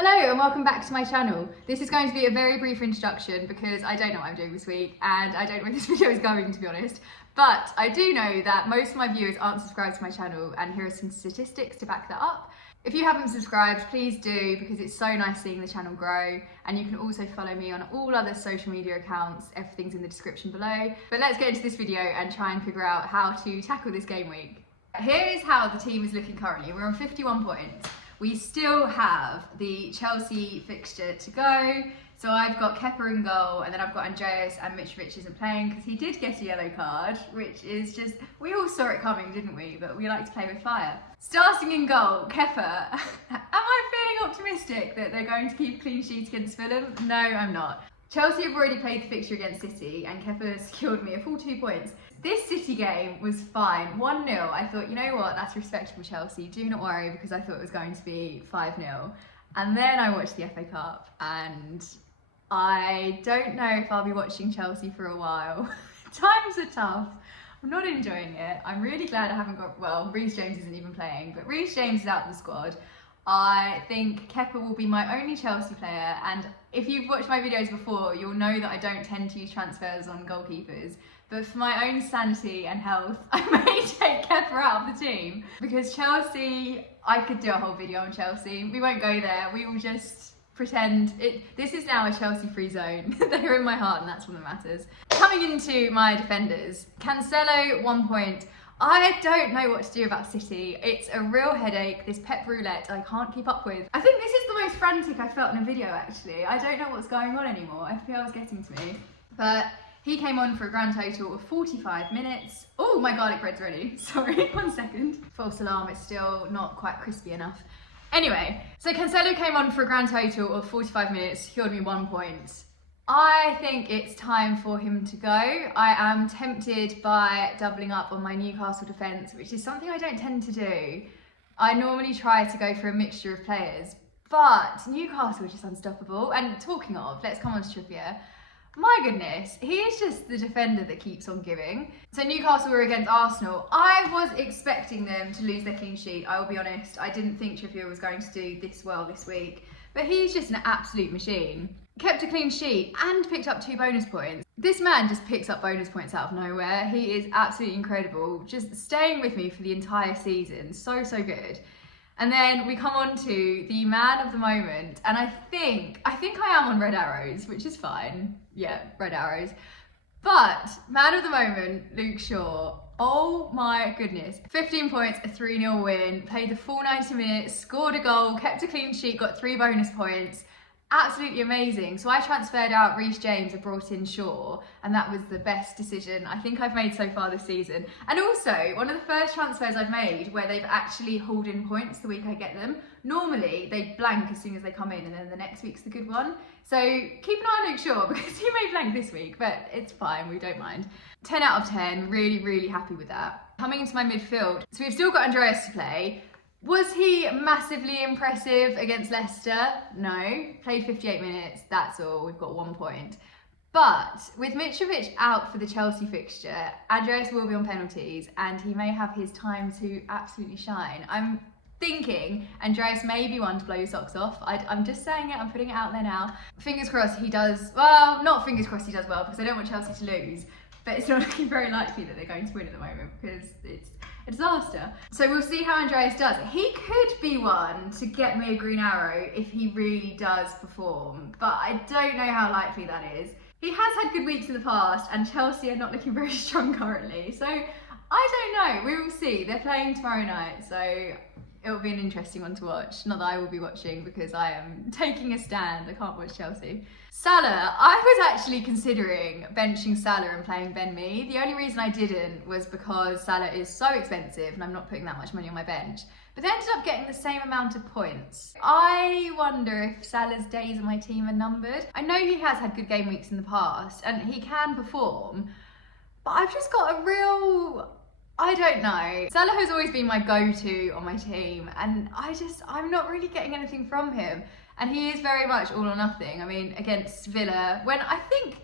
Hello and welcome back to my channel. This is going to be a very brief introduction because I don't know what I'm doing this week and I don't know where this video is going, to be honest. But I do know that most of my viewers aren't subscribed to my channel, and here are some statistics to back that up. If you haven't subscribed, please do, because it's so nice seeing the channel grow. And you can also follow me on all other social media accounts. Everything's in the description below. But let's get into this video and try and figure out how to tackle this game week. Here is how the team is looking currently. We're on 51 points. We still have the Chelsea fixture to go. So I've got Kepa in goal, and then I've got Andreas, and Mitrovic isn't playing because he did get a yellow card, which is just, we all saw it coming, didn't we? But we like to play with fire. Starting in goal, Kepa. Am I feeling optimistic that they're going to keep a clean sheet against Fulham? No, I'm not. Chelsea have already played the fixture against City, and Kepa secured me a full 2 points. This City game was fine, 1-0. I thought, you know what, that's respectable Chelsea, do not worry, because I thought it was going to be 5-0. And then I watched the FA Cup, and I don't know if I'll be watching Chelsea for a while. Times are tough. I'm not enjoying it. I'm really glad I haven't got, well, Reece James isn't even playing, but Reece James is out of the squad. I think Kepa will be my only Chelsea player, and if you've watched my videos before, you'll know that I don't tend to use transfers on goalkeepers. But for my own sanity and health, I may take Kepa out of the team. Because Chelsea, I could do a whole video on Chelsea. We won't go there. We will just pretend this is now a Chelsea-free zone. They're in my heart, and that's what matters. Coming into my defenders, Cancelo, 1 point. I don't know what to do about City. It's a real headache, this Pep roulette I can't keep up with. I think this is the most frantic I felt in a video, actually. I don't know what's going on anymore. FPL is getting to me. But he came on for a grand total of 45 minutes. Oh, my garlic bread's ready. Sorry, 1 second. False alarm, it's still not quite crispy enough. Anyway, so Cancelo came on for a grand total of 45 minutes, secured me 1 point. I think it's time for him to go. I am tempted by doubling up on my Newcastle defence, which is something I don't tend to do. I normally try to go for a mixture of players, but Newcastle is just unstoppable. And talking of, let's come on to Trippier. My goodness, he is just the defender that keeps on giving. So Newcastle were against Arsenal. I was expecting them to lose their clean sheet, I will be honest. I didn't think Trippier was going to do this well this week, but he's just an absolute machine. Kept a clean sheet and picked up 2 bonus points. This man just picks up bonus points out of nowhere. He is absolutely incredible. Just staying with me for the entire season. So, so good. And then we come on to the man of the moment, and I think I am on red arrows, which is fine. Yeah, red arrows. But man of the moment, Luke Shaw. Oh my goodness. 15 points, a 3-0 win, played the full 90 minutes, scored a goal, kept a clean sheet, got 3 bonus points. Absolutely amazing. So I transferred out Reece James and brought in Shaw, and that was the best decision I think I've made so far this season. And also, one of the first transfers I've made where they've actually hauled in points the week I get them. Normally, they blank as soon as they come in, and then the next week's the good one. So keep an eye on Luke Shaw, because he may blank this week, but it's fine, we don't mind. 10 out of 10, really, really happy with that. Coming into my midfield, so we've still got Andreas to play. Was he massively impressive against Leicester? No. Played 58 minutes, that's all. We've got 1 point. But with Mitrovic out for the Chelsea fixture, Andreas will be on penalties, and he may have his time to absolutely shine. I'm thinking Andreas may be one to blow your socks off. I'm just saying it, I'm putting it out there now. Fingers crossed he does, well, not fingers crossed he does well, because I don't want Chelsea to lose. But it's not looking very likely that they're going to win at the moment, because it's a disaster. So we'll see how Andreas does. He could be one to get me a green arrow if he really does perform, but I don't know how likely that is. He has had good weeks in the past, and Chelsea are not looking very strong currently, so I don't know. We will see. They're playing tomorrow night, so it'll be an interesting one to watch. Not that I will be watching, because I am taking a stand. I can't watch Chelsea. Salah, I was actually considering benching Salah and playing Ben Mee. The only reason I didn't was because Salah is so expensive and I'm not putting that much money on my bench. But they ended up getting the same amount of points. I wonder if Salah's days on my team are numbered. I know he has had good game weeks in the past and he can perform, but I've just got a real, I don't know. Salah has always been my go-to on my team, and I'm not really getting anything from him. And he is very much all or nothing. I mean, against Villa, when I think,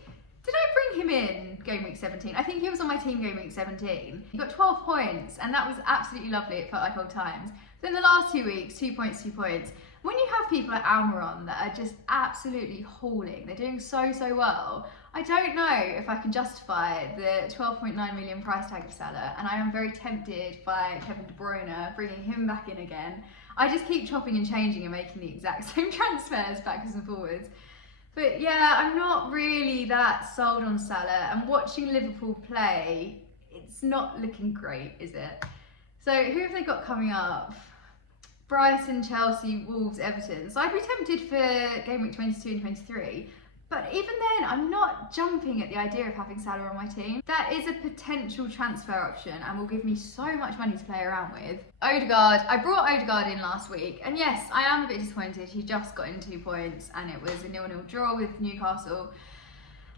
did I bring him in game week 17? I think he was on my team game week 17. He got 12 points, and that was absolutely lovely. It felt like old times. Then the last 2 weeks, 2 points, 2 points. When you have people like Almiron that are just absolutely hauling, they're doing so well, I don't know if I can justify the 12.9 million price tag of Salah, and I am very tempted by Kevin De Bruyne, bringing him back in again. I just keep chopping and changing and making the exact same transfers backwards and forwards. But yeah, I'm not really that sold on Salah, and watching Liverpool play, it's not looking great, is it? So who have they got coming up? Brighton, Chelsea, Wolves, Everton. So I'd be tempted for Gameweek 22 and 23. But even then, I'm not jumping at the idea of having Salah on my team. That is a potential transfer option and will give me so much money to play around with. Odegaard, I brought Odegaard in last week, and yes, I am a bit disappointed. He just got in 2 points and it was a 0-0 draw with Newcastle.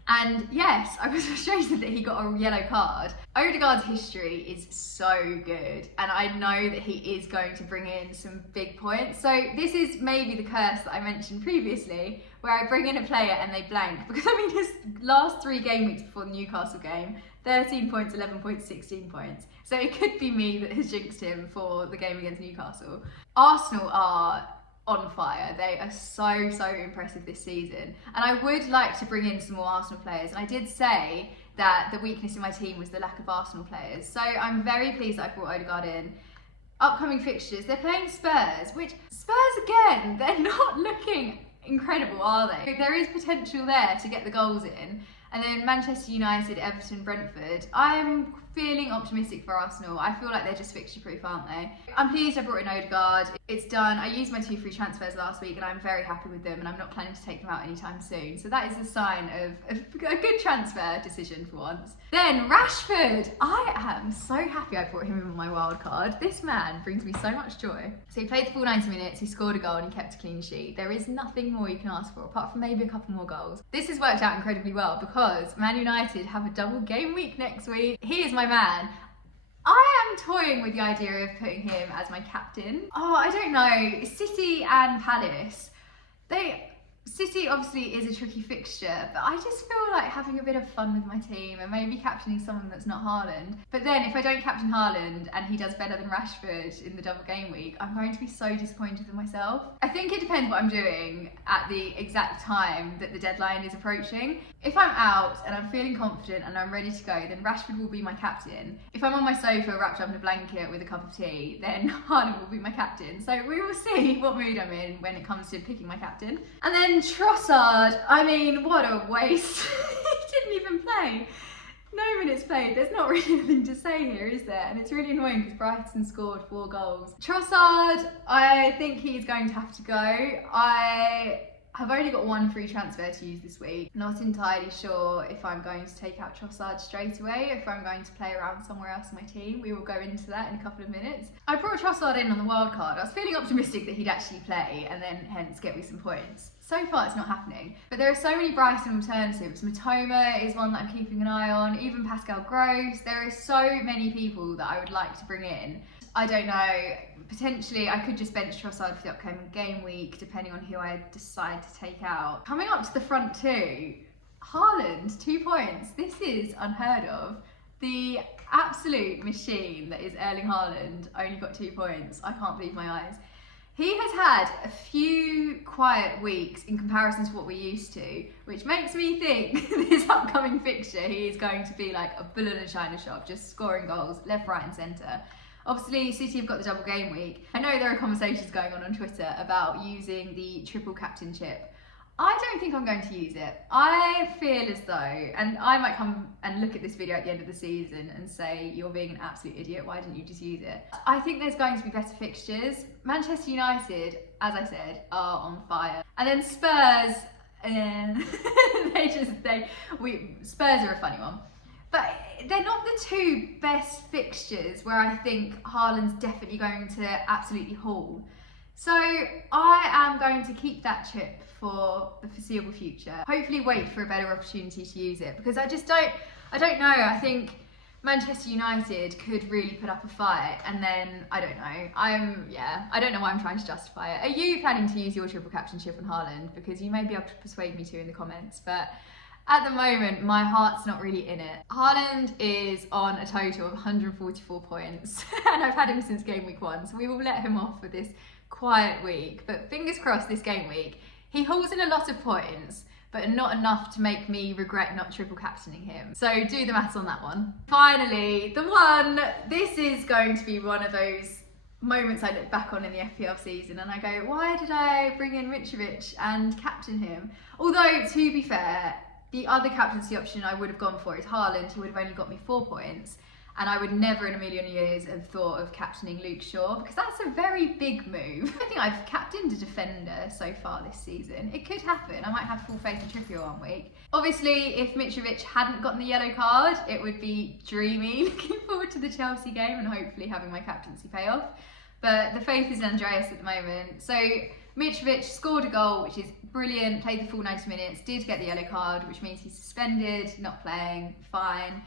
And yes, I was frustrated that he got a yellow card. Odegaard's history is so good, and I know that he is going to bring in some big points. So this is maybe the curse that I mentioned previously, where I bring in a player and they blank. Because I mean, his last 3 game weeks before the Newcastle game, 13 points, 11 points, 16 points. So it could be me that has jinxed him for the game against Newcastle. Arsenal are on fire. They are so impressive this season, and I would like to bring in some more Arsenal players, and I did say that the weakness in my team was the lack of Arsenal players, so I'm very pleased that I brought Odegaard in. Upcoming fixtures, they're playing Spurs, which Spurs again, they're not looking incredible, are they? There is potential there to get the goals in. And then Manchester United, Everton, Brentford. I'm feeling optimistic for Arsenal. I feel like they're just fixture proof, aren't they? I'm pleased I brought in Odegaard. It's done. I used my 2 free transfers last week and I'm very happy with them, and I'm not planning to take them out anytime soon. So that is a sign of a good transfer decision for once. Then Rashford. I am so happy I brought him in on my wild card. This man brings me so much joy. So he played the full 90 minutes, he scored a goal and he kept a clean sheet. There is nothing more you can ask for apart from maybe a couple more goals. This has worked out incredibly well because Man United have a double game week next week. He is my man. I am toying with the idea of putting him as my captain. Oh, I don't know. City and Palace. City obviously is a tricky fixture, but I just feel like having a bit of fun with my team and maybe captaining someone that's not Haaland. But then if I don't captain Haaland and he does better than Rashford in the double game week, I'm going to be so disappointed in myself. I think it depends what I'm doing at the exact time that the deadline is approaching. If I'm out and I'm feeling confident and I'm ready to go, then Rashford will be my captain. If I'm on my sofa wrapped up in a blanket with a cup of tea, then Haaland will be my captain. So we will see what mood I'm in when it comes to picking my captain. And then Trossard, I mean, what a waste. He didn't even play. No minutes played. There's not really anything to say here, is there? And it's really annoying because Brighton scored 4 goals. Trossard, I think he's going to have to go. I have only got 1 free transfer to use this week. Not entirely sure if I'm going to take out Trossard straight away, if I'm going to play around somewhere else in my team. We will go into that in a couple of minutes. I brought Trossard in on the wild card. I was feeling optimistic that he'd actually play and then hence get me some points. So far it's not happening, but there are so many Brighton alternatives. Matoma is one that I'm keeping an eye on, even Pascal Gross. There are so many people that I would like to bring in. I don't know, potentially I could just bench Trossard for the upcoming game week, depending on who I decide to take out. Coming up to the front 2, Haaland, 2 points. This is unheard of. The absolute machine that is Erling Haaland only got 2 points. I can't believe my eyes. He has had a few quiet weeks in comparison to what we're used to, which makes me think this upcoming fixture he is going to be like a bull in a china shop, just scoring goals left, right and centre. Obviously, City have got the double game week. I know there are conversations going on Twitter about using the triple captainship. I don't think I'm going to use it. I feel as though, and I might come and look at this video at the end of the season and say, you're being an absolute idiot, why didn't you just use it? I think there's going to be better fixtures. Manchester United, as I said, are on fire. And then Spurs, Spurs are a funny one. But they're not the 2 best fixtures where I think Haaland's definitely going to absolutely haul. So I am going to keep that chip for the foreseeable future. Hopefully wait for a better opportunity to use it, because I don't know, I think Manchester United could really put up a fight, and then I don't know. I don't know why I'm trying to justify it. Are you planning to use your triple captainship on Haaland? Because you may be able to persuade me to in the comments, but at the moment, my heart's not really in it. Haaland is on a total of 144 points, and I've had him since game week 1, so we will let him off for this quiet week, but fingers crossed this game week. He hauls in a lot of points, but not enough to make me regret not triple captaining him. So do the maths on that one. Finally, the one, this is going to be one of those moments I look back on in the FPL season and I go, why did I bring in Mitrovic and captain him? Although, to be fair, the other captaincy option I would have gone for is Haaland, who would have only got me 4 points. And I would never in a million years have thought of captaining Luke Shaw, because that's a very big move. I think I've captained a defender so far this season. It could happen. I might have full faith in Trippier one week. Obviously, if Mitrovic hadn't gotten the yellow card, it would be dreamy. Looking forward to the Chelsea game and hopefully having my captaincy pay off. But the faith is in Andreas at the moment. So Mitrovic scored a goal, which is brilliant, played the full 90 minutes, did get the yellow card, which means he's suspended, not playing, fine.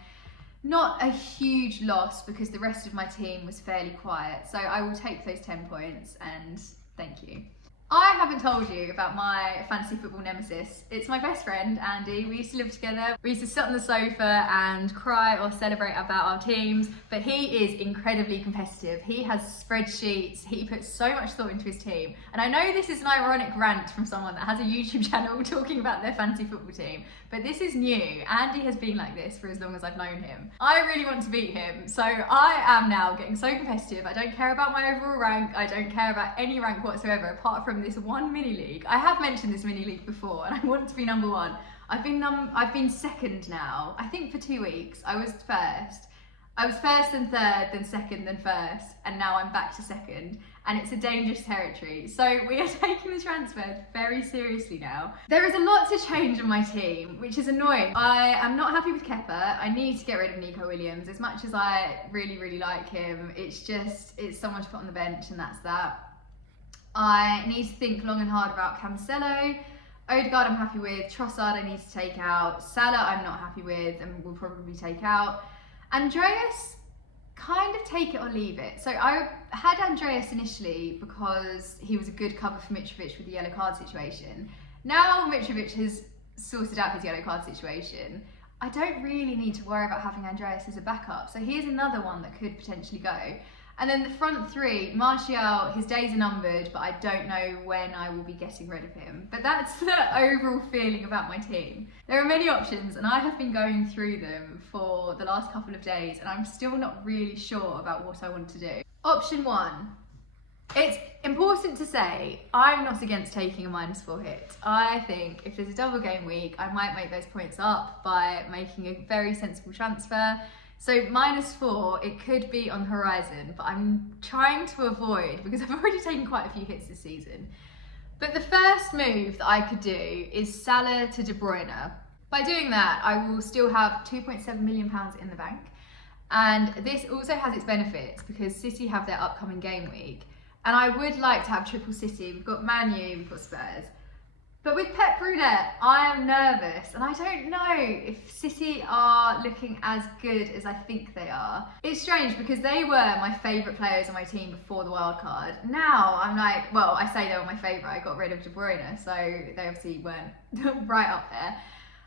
Not a huge loss because the rest of my team was fairly quiet. So I will take those 10 points and thank you. I haven't told you about my fantasy football nemesis. It's my best friend, Andy. We used to live together. We used to sit on the sofa and cry or celebrate about our teams, but he is incredibly competitive. He has spreadsheets. He puts so much thought into his team. And I know this is an ironic rant from someone that has a YouTube channel talking about their fantasy football team, but this is new. Andy has been like this for as long as I've known him. I really want to beat him, so I am now getting so competitive. I don't care about my overall rank. I don't care about any rank whatsoever, apart from this one mini league. I have mentioned this mini league before and I want to be number one. I've been second now. I think for 2 weeks. I was first then third, then second, then first, and now I'm back to second, and it's a dangerous territory. So we are taking the transfer very seriously now. There is a lot to change on my team, which is annoying. I am not happy with Kepa. I need to get rid of Nico Williams. As much as I really, really like him, it's someone to put on the bench, and that's that. I need to think long and hard about Cancelo. Odegaard I'm happy with. Trossard I need to take out. Salah I'm not happy with and will probably take out. Andreas, kind of take it or leave it. So I had Andreas initially because he was a good cover for Mitrovic with the yellow card situation. Now Mitrovic has sorted out his yellow card situation, I don't really need to worry about having Andreas as a backup. So here's another one that could potentially go. And then the front three, Martial, his days are numbered, but I don't know when I will be getting rid of him. But that's the overall feeling about my team. There are many options, and I have been going through them for the last couple of days, and I'm still not really sure about what I want to do. Option one. It's important to say, I'm not against taking a -4 hit. I think if there's a double game week, I might make those points up by making a very sensible transfer. So -4, it could be on the horizon, but I'm trying to avoid, because I've already taken quite a few hits this season. But the first move that I could do is Salah to De Bruyne. By doing that, I will still have £2.7 million in the bank. And this also has its benefits because City have their upcoming game week. And I would like to have triple City. We've got Man U, we've got Spurs. But with Pep Bruyne, I am nervous, and I don't know if City are looking as good as I think they are. It's strange because they were my favourite players on my team before the wild card. Now I'm like, well, I say they were my favourite. I got rid of De Bruyne, so they obviously weren't right up there.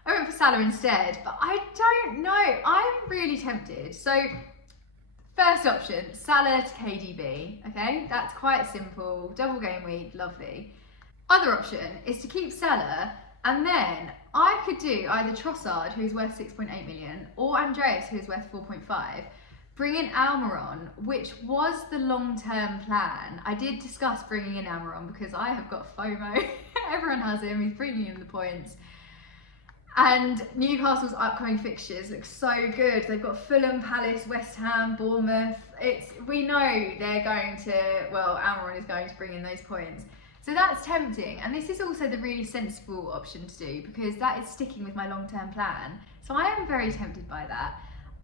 I went for Salah instead, but I don't know. I'm really tempted. So first option, Salah to KDB. Okay, that's quite simple. Double game week, lovely. Other option is to keep Salah, and then I could do either Trossard, who's worth 6.8 million, or Andreas, who's worth 4.5. Bring in Almiron, which was the long-term plan. I did discuss bringing in Almiron because I have got FOMO. Everyone has him, he's bringing in the points. And Newcastle's upcoming fixtures look so good. They've got Fulham, Palace, West Ham, Bournemouth. We know they're going to, well, Almiron is going to bring in those points. So that's tempting, and this is also the really sensible option to do because that is sticking with my long-term plan. So I am very tempted by that.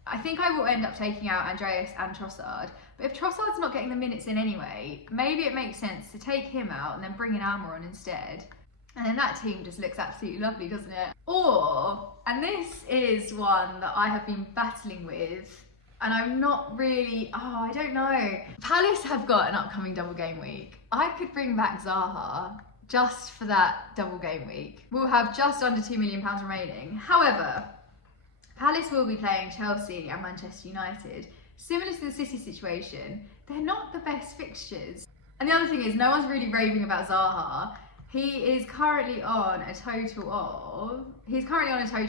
I think I will end up taking out Andreas and Trossard, but if Trossard's not getting the minutes in anyway, maybe it makes sense to take him out and then bring in Almiron instead. And then that team just looks absolutely lovely, doesn't it? Or, and this is one that I have been battling with, and I'm not really, I don't know. Palace have got an upcoming double game week. I could bring back Zaha just for that double game week. We'll have just under £2 million remaining. However, Palace will be playing Chelsea and Manchester United. Similar to the City situation, they're not the best fixtures. And the other thing is, no one's really raving about Zaha. He's currently on a total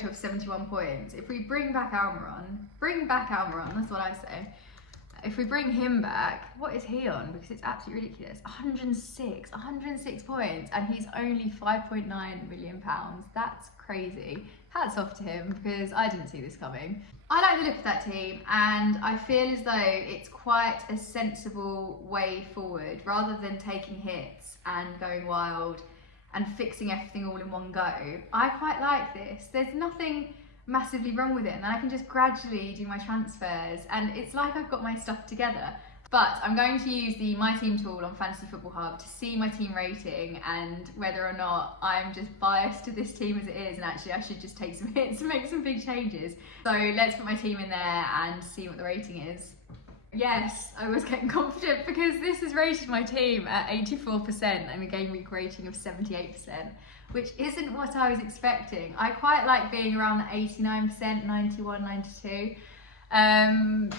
of 71 points. If we bring back Almiron, that's what I say. If we bring him back, what is he on? Because it's absolutely ridiculous. 106 points, and he's only £5.9 million. That's crazy. Hats off to him, because I didn't see this coming. I like the look of that team, and I feel as though it's quite a sensible way forward, rather than taking hits and going wild and fixing everything all in one go. I quite like this. There's nothing massively wrong with it, and I can just gradually do my transfers, and it's like I've got my stuff together. But I'm going to use the My Team tool on Fantasy Football Hub to see my team rating and whether or not I'm just biased to this team as it is, and actually I should just take some hits and make some big changes. So let's put my team in there and see what the rating is. Yes, I was getting confident, because this has rated my team at 84% and a game week rating of 78%, which isn't what I was expecting. I quite like being around the 89%, 91, 92.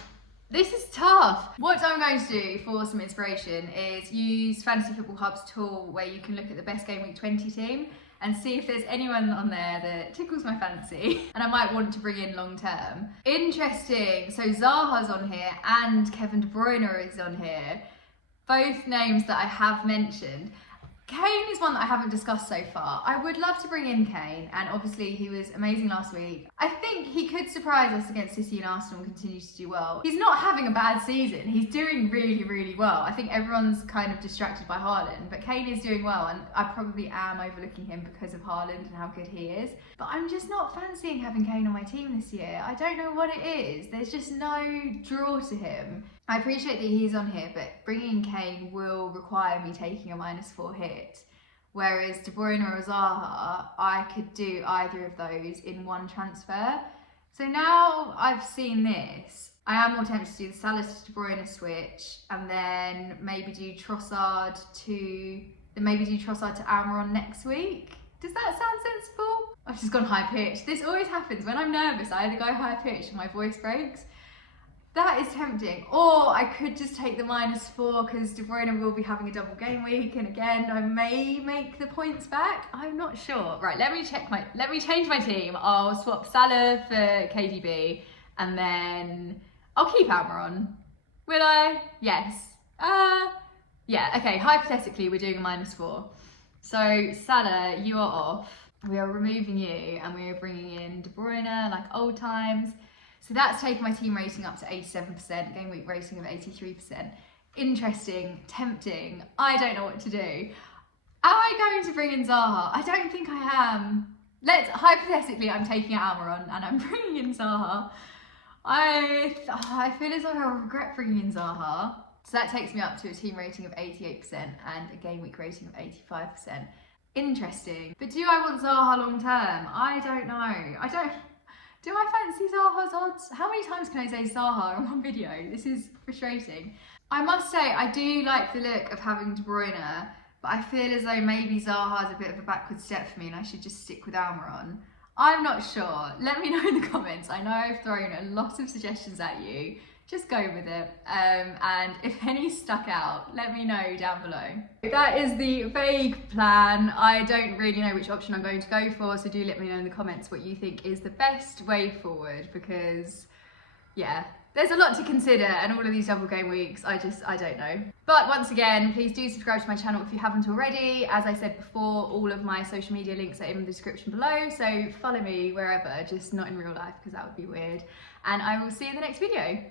This is tough. What I'm going to do for some inspiration is use Fantasy Football Hub's tool, where you can look at the best Gameweek20 team and see if there's anyone on there that tickles my fancy and I might want to bring in long term. Interesting, so Zaha's on here and Kevin De Bruyne is on here. Both names that I have mentioned. Kane is one that I haven't discussed so far. I would love to bring in Kane, and obviously he was amazing last week. I think he could surprise us against City and Arsenal and continue to do well. He's not having a bad season. He's doing really, really well. I think everyone's kind of distracted by Haaland, but Kane is doing well, and I probably am overlooking him because of Haaland and how good he is. But I'm just not fancying having Kane on my team this year. I don't know what it is. There's just no draw to him. I appreciate that he's on here, but bringing Kane will require me taking a -4 hit. Whereas De Bruyne or Zaha, I could do either of those in one transfer. So now I've seen this, I am more tempted to do the Salah to De Bruyne switch, and then maybe do Trossard to Almiron next week. Does that sound sensible? I've just gone high pitch. This always happens when I'm nervous. I either go high pitch and my voice breaks. That is tempting. Or I could just take the -4, because De Bruyne will be having a double game week, and again I may make the points back. I'm not sure. Right, let me change my team. I'll swap Salah for KDB, and then I'll keep Almiron. Will I? Yes. Yeah, okay, hypothetically we're doing a -4. So Salah, you are off. We are removing you, and we are bringing in De Bruyne like old times. So that's taken my team rating up to 87%, game week rating of 83%. Interesting, tempting, I don't know what to do. Am I going to bring in Zaha? I don't think I am. Hypothetically, I'm taking out Almiron and I'm bringing in Zaha. I feel as though I'll regret bringing in Zaha. So that takes me up to a team rating of 88% and a game week rating of 85%. Interesting. But do I want Zaha long term? I don't know. Do I fancy Zaha's odds? How many times can I say Zaha in one video? This is frustrating. I must say, I do like the look of having De Bruyne, but I feel as though maybe Zaha's a bit of a backward step for me and I should just stick with Almiron. I'm not sure. Let me know in the comments. I know I've thrown a lot of suggestions at you. Just go with it. And if any stuck out, let me know down below. That is the vague plan. I don't really know which option I'm going to go for, so do let me know in the comments what you think is the best way forward, because yeah, there's a lot to consider, and all of these double game weeks, I don't know. But once again, please do subscribe to my channel if you haven't already. As I said before, all of my social media links are in the description below, so follow me wherever, just not in real life because that would be weird. And I will see you in the next video.